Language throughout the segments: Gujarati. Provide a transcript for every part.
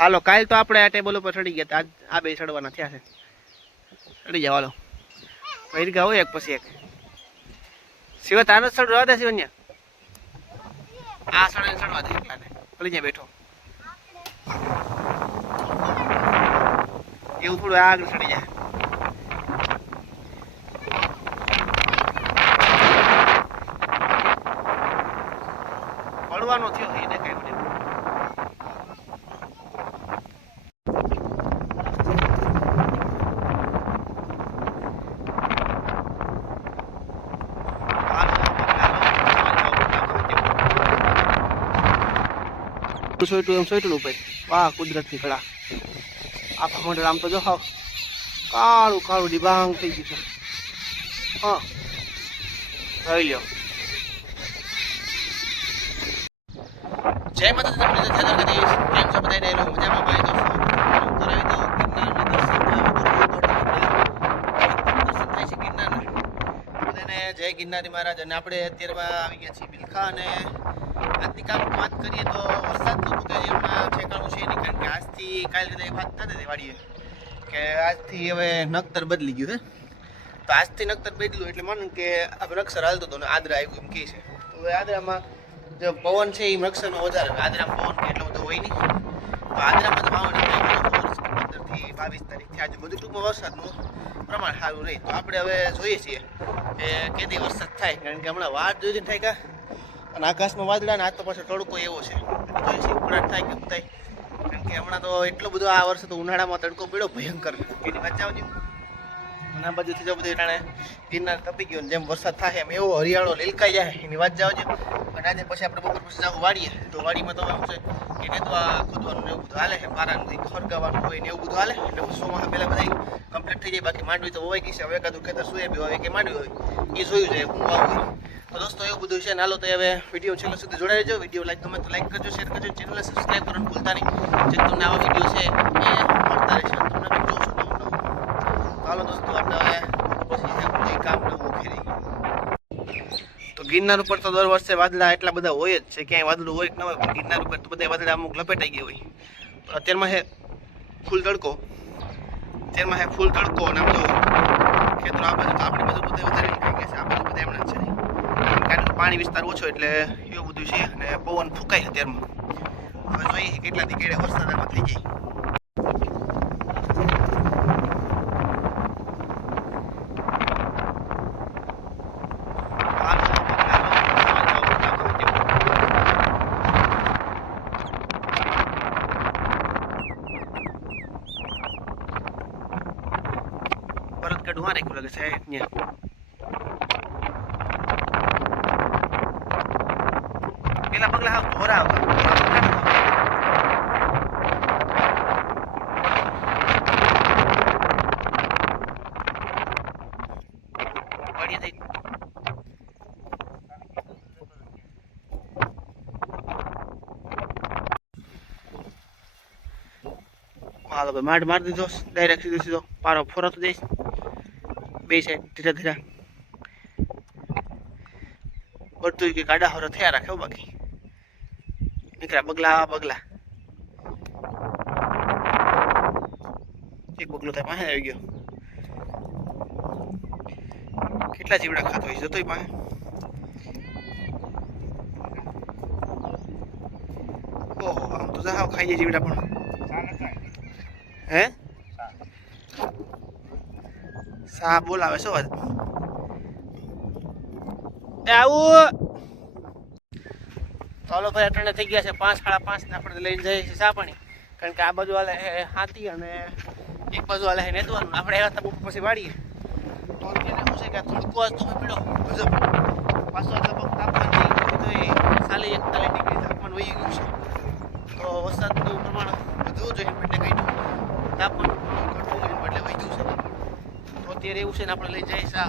હાલો, કાલ તો આપણે આ ટેબલ ઉપર ચડી ગયા આજ આ બે ચડવાના થયા છે. ચડી જાવ હાલો. ગયા હોય એક પછી એક. શિવ, તારે જ ચડવા દે શિવન્ય? આ સડે ચડવા દે એકલાને ભલે જ્યાં બેઠો. એવું થોડું આગળ ચડી જાય. પડવાનો થયો એને કઈ મને. સોયટું એમ સોયટું ઉપર વાહ, કુદરતની કળા. આખા મંડળ આમ તો જો હાવ કાળું કાળું ડિબાંગ થઈ ગયું છે. હા. જોઈ લ્યો. જય માતા કેમ છો બધા ડાયલો મજામાં ભાઈ? દોસ્તો છે ગિરનારના બધાને જય ગિરનારી મહારાજ. અને આપણે અત્યારમાં આવી ગયા છીએ બિલખા અને આજની વાત કરીએ તો વરસાદનું તો કંઈ એમાં ઠેકાણું છે નહીં, કારણ કે આજથી કાલે રીતે વાત થતી હતી વાડીએ કે આજથી હવે નક્તર બદલી ગયું છે. તો આજથી નક્તર બદલ્યું એટલે માનું કે આ નક્ષર હાલતો હતો ને આદરા આવ્યું એમ કહે છે. તો હવે આદરામાં જે પવન છે એ નક્ષરમાં વધારે. આદરામાં પવન કે એટલો બધો હોય નહીં. તો આદરામાં તો વાવણી પંદરથી બાવીસ તારીખથી. આજુ બધું ટૂંકમાં વરસાદનું પ્રમાણ સારું રહે. તો આપણે હવે જોઈએ છીએ કે કેદી વરસાદ થાય. કારણ કે હમણાં વાત જોઈને થાય કા. અને આકાશમાં વાદળા ને આ તો પાછો તડકો એવો છે. જોઈએ ઉકળાટ થાય કે થાય કારણ કે હમણાં તો એટલો બધો આ વર્ષે તો ઉનાળામાં તડકો પીડો ભયંકર. એની અને આ બાજુથી જો બધું એટાણે ગિરનાર તપી ગયો જેમ વરસાદ થાય એમ એવો હરિયાળો લીલકાઈ જાય. એની વાત જાવ છે અને આજે પછી આપણે બપોર પછી જાવ વાડીએ. તો વાડીમાં તો એવું છે કે ને તો આ ખોદવાનું એવું બધું હાલે છે. પારાનું કંઈક ખરગાવાનું હોય ને એવું બધું હાલે. એટલે સોમાં પહેલાં બધા કમ્પ્લીટ થઈ જાય. બાકી માંડવી તો હોય ગઈ છે. હવે એકાદું ખેતર સોયાબી હોય કે માંડવી હોય. એ જોયું જાય હું વાવું તો દોસ્તો, એવું બધું છે હાલો તો હવે વીડિયો છેલ્લે સુધી જોડાઈ રહેજો. વીડિયો લાઈક ગમે તો લાઈક કરજો શેર કરજો ચેનલને સબસ્ક્રાઈબ કરવાનું ભૂલતા નહીં. જે તમને આવા વીડિયો છે, એ મળતા રહેશે તમને બી જોશો નવું નવું ચાલો દોસ્તો, આપણે હવે પછી કામ નવું ખેરી તો ગિરનાર ઉપર તો દર વર્ષે વાદળા એટલા બધા હોય જ છે, ક્યાંય વાદળું હોય કે ન હોય, પણ ગિરનાર ઉપર તો બધા વાદળા અમુક લપેટાઈ ગયા હોય. તો અત્યારમાં હે ફૂલ તડકો. અત્યારમાં હે ફૂલ તડકો અને આમ જો ખેતરો આપણે આપણે આપણી બાજુ બધે વધારે નીકળી ગયા છે. આ બાજુ બધા એમના જ છે કારણ કે પાણી વિસ્તાર ઓછો એટલે એવું બધું છે અને પવન ફૂંકાય અત્યારમાં. હવે જોઈએ કેટલા દી કેડે વરસાદ આમાં થઈ જાય. પરત કાઢું હા રાખ્યું લાગે છે અહીંયા. પેલા પગલા હાવ ઘોરા આવતા પડીએ થઈ હાલો ભાઈ માડ મારી દીધો ડાયરેક્ટ સીધો સીધો પારો ફોરતો જઈશ બે સાઈડ ધીરે ધીરે બધું કે ગાડા હોરો થયા રાખે બાકી નીકળ્યા બગલા બગલા એક બગલો થાય પાસે આવી ગયો. કેટલા જીવડા ખાતો હોય જતોય પાસે ઓહો આમ તો જાવ ખાઈ જાય જીવડા પણ. હે? સા બોલાવે શું વાત? એ આવું ચાલો ભાઈ અટાણે થઈ ગયા છે પાંચ સાડા પાંચ ને આપણે લઈને જઈએ છીએ સાપણી. પાણી કારણ કે આ બાજુ હાલે છે હાથી અને એક બાજુ હાલે છે નેદવાનું. આપણે એવા તબુ પછી વાળીએ. તો અત્યારે શું છે કે થોડુંક જ તમે પીડો ગજબ. પાછો લગભગ તાપમાન તો એ સાલી એકતાલીસ ડિગ્રી તાપમાન વહી ગયું છે. તો વરસાદનું પ્રમાણ વધવું જોઈએ એટલે કહી તાપમાન ઘટવું જોઈએ એટલે વધ્યું છે. તો અત્યારે એવું છે ને આપણે લઈ જઈએ સા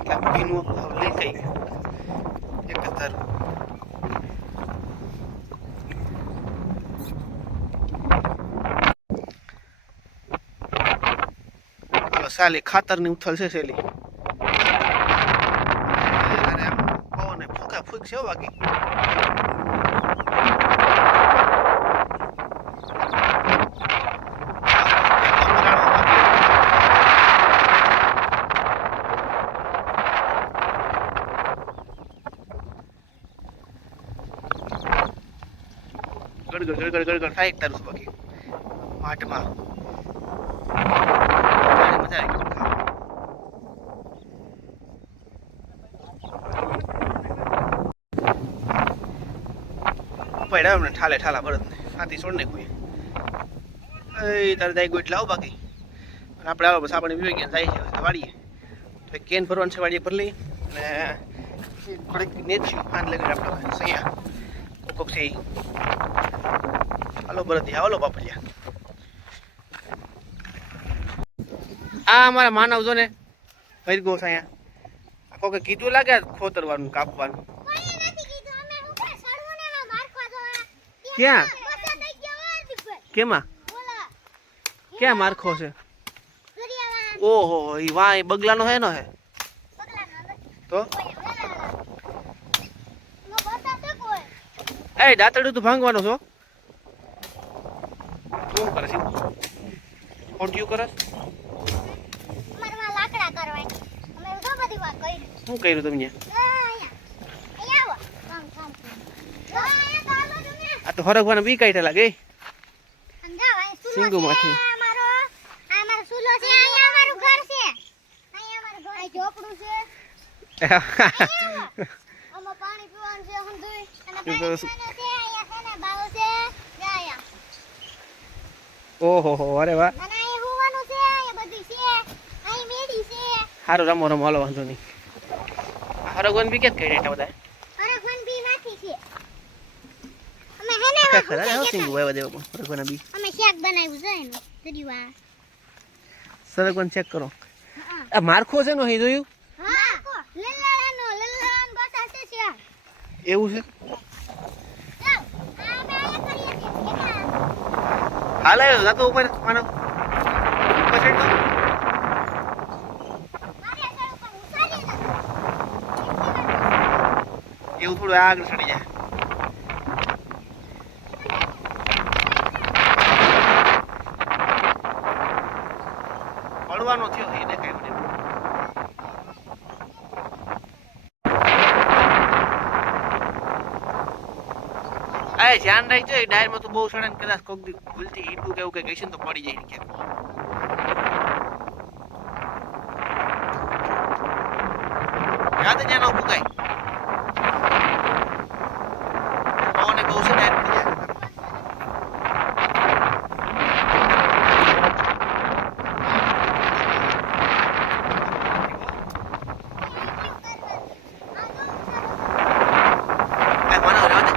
એટલા પીનું લઈ કઈ એક જ ધારું હાલો સાલી ખાતરની ઉથલ છે સેલી. પવન ફૂંકા છે બાકી. ગડગડ થાય એક તારું બાકી. માટમાં મજા આવી. પડ્યા એમને ઠાલે, ઠાલા ભરત ને હાથી છોડ ને કોઈ. એ તારે જાય ગોઈટ લાવ બાકી. આપણે આવો બસ આપણે વિવેક જાય છે વાડીએ તો કેન ભરવાનું છે, વાળીએ, ભરી લઈએ. અને થોડીક નેચ્યું પાન લગી આપણે સૈયા ઈ. હાલો ભરત હાલો બાપલિયા આ અમારા માનવ જો ને હરી ગો અહીંયા કોકે કીધું લાગે ખોતરવાનું કાપવાનું. ક્યાં? કેમાં? ક્યાં મારખો છે? ઓહો ઈ વાહ એ બગલાનો હે નો હે? તો? એ દાંતડું તું ભાંગવાનો છો શું કરે છે? ખોટ્યું કરે? શું કર્યું તમે આ તો હરગવાના બી કાઢ્યા લાગે. સિંગુમાંથી. ઝોપડું છે. ઓહો હો અરે વાહ. અને અહીંયા હુવાનું છે અહીંયા બધું છે અહીં મેડી છે સારું રમો રમો હાલો વાંધો નહીં. હરગવાન બી ક્યાં કઈ એટલા બધા અરે ફોન બી માથી છે અમે હે ને કાંઈ ખરા હે સિંગુ દેવા પણ હરગવાના બી. અમે શેક બનાવ્યું છે એનું તરીવા સરગવાન ચેક કરો. આ મારખો છે નો હે જોયું? હા. લલ્લાનો લલ્લાનો બતાશે છે એવું છે જાવ આ અમે અહીંયા કરીએ છીએ કેટલા હાલ જાતો ઉપર માનવ ઉપર સાઈડ તો મારે સર ઉપર ઉતારી દો એવું થોડું આગળ ચડી જાય પડવાનો થયો એ દેખાય મને આ ધ્યાન રાખજો, એ ડાયરમાં તો બહુ સડે ને કદાચ કોક ભૂલથી ઈટું કે એવું કંઈક કહીશું તો પડી જાય ક્યાંક. યાદ જ એનો ફૂકાય પવને બહુ છે ને એમ થઈ જાય. આ મને રહેવા દે.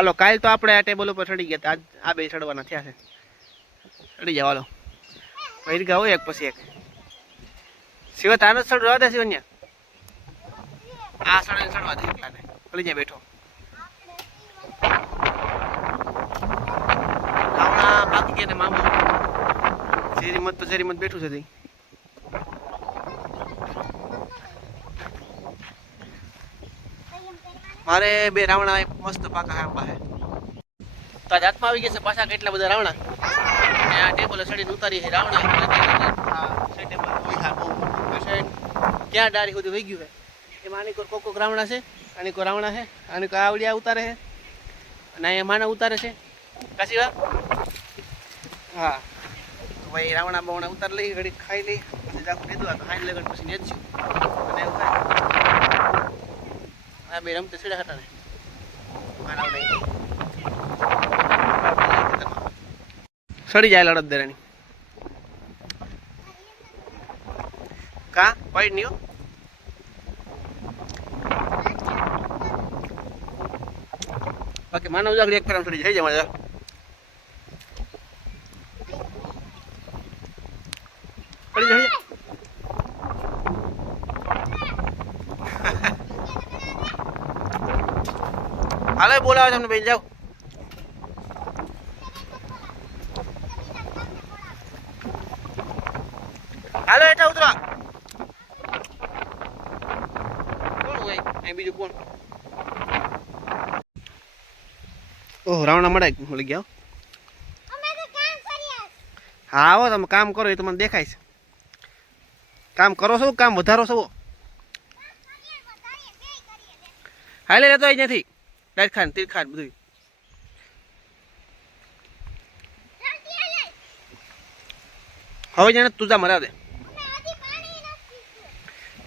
હાલો, કાલ તો આપણે આ ટેબલ ઉપર ચડી ગયા. આજ આ બે ચડવાના થયા છે. ચડી જાવ હાલો. પૈરગા હોય એક પછી એક. શિવ, તારો સ્થળ રહેવા દે શિવન્યા આ સ્થળે ચડવા દે એકલાને ભલે જાય બેઠો. બાકી ગયા મામુ. જેરીમત તો જેરીમત બેઠું છે મારે બે રાવણા મસ્ત પાકા આંબા છે. તો આજ હાથમાં આવી ગયા છે પાછા કેટલા બધા રાવણા? અને આ ટેબલ સડીને ઉતારી છે રાવણા. ક્યાં ડારી સુધી વહી ગયું છે? એમાં આની કોઈ કોકો રાવણા છે આની કોઈ રાવણા છે આની કોઈ આવડિયા ઉતારે છે અને અહીંયા માના ઉતારે છે. કાશી હા. ભાઈ રાવણા બાવણા ઉતાર લઈ ઘડી ખાઈ લઈ પછી જાકું લીધું તો ખાઈ લગન પછી ને જ અને આ બે રમતે સીડા હતા ને સડી જાય લડત દેરાની કા પડ નહીં. બાકી માનવ જાગડી એક ફેરામ જઈ જાય મારે પડી જાય બોલાવે તમને બેન જાઓ. હાલો એટલે ઉતરો. કોણ હોય? અહીં બીજું કોણ? ઓહ રાવણા મળે મળી ગયા. હો. આવો તમે કામ કરો એ તમને દેખાય છે. કામ કરો છો કામ વધારો છો? હાલે લેતો અહીં નથી ડાયખાન તીરખાન બધું હવે જાણે તુજા મરા દે.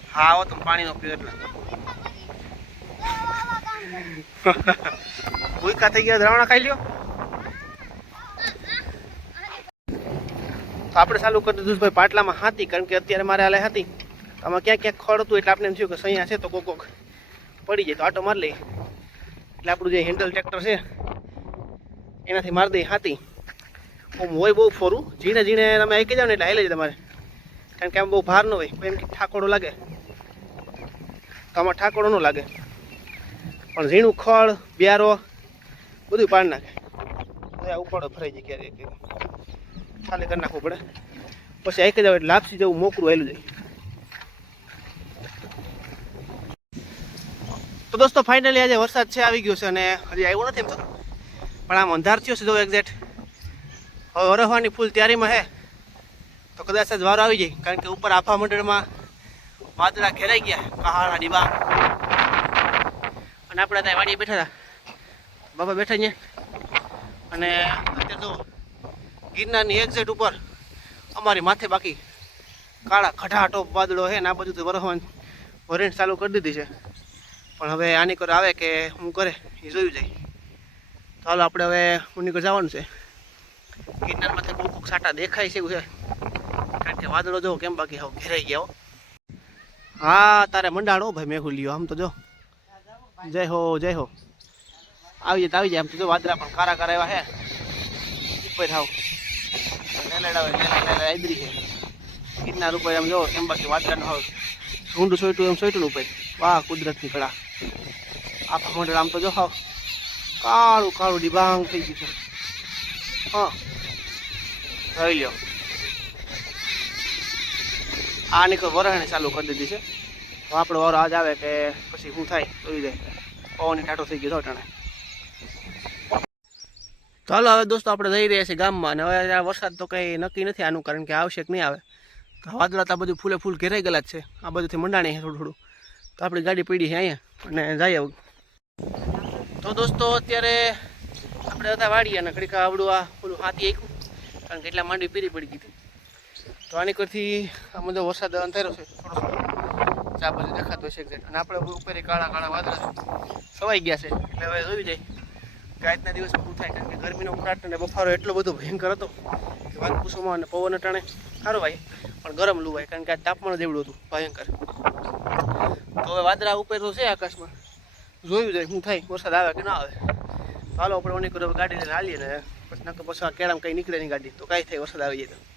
હા આવો તમે પાણી નો પીવો એટલે તો આવા કામ ભૂખા થઈ ગયા રાવણા ખાઈ લ્યો તો આપણે ચાલુ કરી દીધું ભાઈ પાટલામાં હતી કારણ કે અત્યારે મારે હાલે હતી આમાં ક્યાંક ક્યાંક ખડ હતું એટલે આપણે એમ થયું કે સૈયા છે તો કોક કોક પડી જાય તો આટો મારી લઈએ એટલે આપણું જે હેન્ડલ ટ્રેક્ટર છે, એનાથી મારી દઈએ હાથી. આમ હોય બહુ ફોરું. ઝીણે ઝીણે તમે આવી જાઓ ને એટલે હાલે જ તમારે. કારણ કે આમ બહુ ભાર ન હોય એમ કે ઠાકોડો લાગે. તો આમાં ઠાકોડો ન લાગે. પણ ઝીણું ખળ, બિયારો બધું પાડી નાખે. આ ઉપાડો ભરાઈ જાય ક્યારેક ખાલી કરી નાખવું પડે. પછી એક જ એટલે લાપસી જેવું મોકરું આવેલું જાય. તો દોસ્તો ફાઇનલી આજે વરસાદ છે, આવી ગયો છે અને હજી આવ્યો નથી એમ તો. પણ આમ અંધાર થયો જો એક્ઝેક્ટ હવે વરસવાની ફૂલ તૈયારીમાં હે. તો કદાચ જ વારો આવી જાય, કારણ કે ઉપર આફા મંડળમાં વાદળા ઘેરાઈ ગયા પહાડા ડીબા. અને આપણે ત્યાં વાડીએ બેઠા હતા. બાબા બેઠા અહીંયા અને અત્યારે જો ગિરનારની એક્ઝેટ ઉપર અમારી માથે બાકી કાળા ખટાટો વાદળો હે ને આ બધું વરસવાનું વરેણ ચાલુ કરી દીધી છે. પણ હવે આની કર આવે કે હું કરે એ જોયું જાય. તો હાલો આપણે હવે ઉનીકર જવાનું છે. ગિરનારમાંથી બહુ કોક સાટા દેખાય છે એવું છે. કારણ કે વાદળો જો કેમ બાકી હવે ઘેરાઈ ગયા હો. તારે મંડાણો ભાઈ મેં લ્યો. આમ તો જો. જય હો જય હો. આવી જાય આવી જાય. આમ તો જો વાદળા પણ કારા કારા એવા હે ઉપર લેલા આદરી છે. ગિરનાર ઉપર એમ જો, એમ બાકી વાદળાનો હાવ. ઊંડું સોયટું, એમ સોયટું ઉપર. વાહ, કુદરતની કળા. આખા મંડળ આમ તો જો કાળું કાળું ડિબાંગ થઈ ગયું છે. હા. રહી લ્યો. આ નીકળ વરહણે ચાલુ કરી દીધી છે. આપણો વારો આજ આવે કે પછી શું થાય, જોઈ જાય પવન ટાટો થઈ ગયો ટાણે ચાલો હવે દોસ્તો આપણે જઈ રહ્યા છીએ ગામમાં અને હવે વરસાદ તો કંઈ નક્કી નથી આનું, કારણ કે આવશે કે નહીં આવે. તો વાદળા તો બધું ફૂલે ફૂલ ઘેરાઈ ગયેલા જ છે. આ બધુંથી મંડાણી છે થોડું થોડું. તો આપણી ગાડી પડી છે અહીંયા, અને જઈએ તો દોસ્તો, અત્યારે આપણે હતા વાડીએ અને ઘડીક આવડું આ પેલું હાથી આખ્યું કારણ કે એટલા માંડવી પીરી પડી ગઈ હતી. તો આની કરથી આ બધો વરસાદ અંધારો છે, થોડો ચા બધું દેખાતો છે એક્ઝેક્ટ અને આપણે ઉપર કાળા કાળા વાદળા સવાઈ ગયા છે, એટલે હવે જોઈ જાય કે આજના દિવસ પૂરું થાય, કારણ કે ગરમીનો ઉકળાટ અને બફારો એટલો બધો ભયંકર હતો કે વાત પૂછોમાં અને પવન અટાણે સારું ભાઈ પણ ગરમ લૂ ભાઈ કારણ કે આ તાપમાન જ એવડું હતું, ભયંકર. તો હવે વાદળા ઉપર તો છે આકાશમાં. જોયું જાય શું થાય. વરસાદ આવે કે ના આવે. હાલો, આપણે ઓની કરો ગાડી લઈને હાલીએ ને, પછી નકર પછી કેળામાં કંઈ નીકળે નહીં ગાડી. તો કાંઈ થાય વરસાદ આવી જાય તો.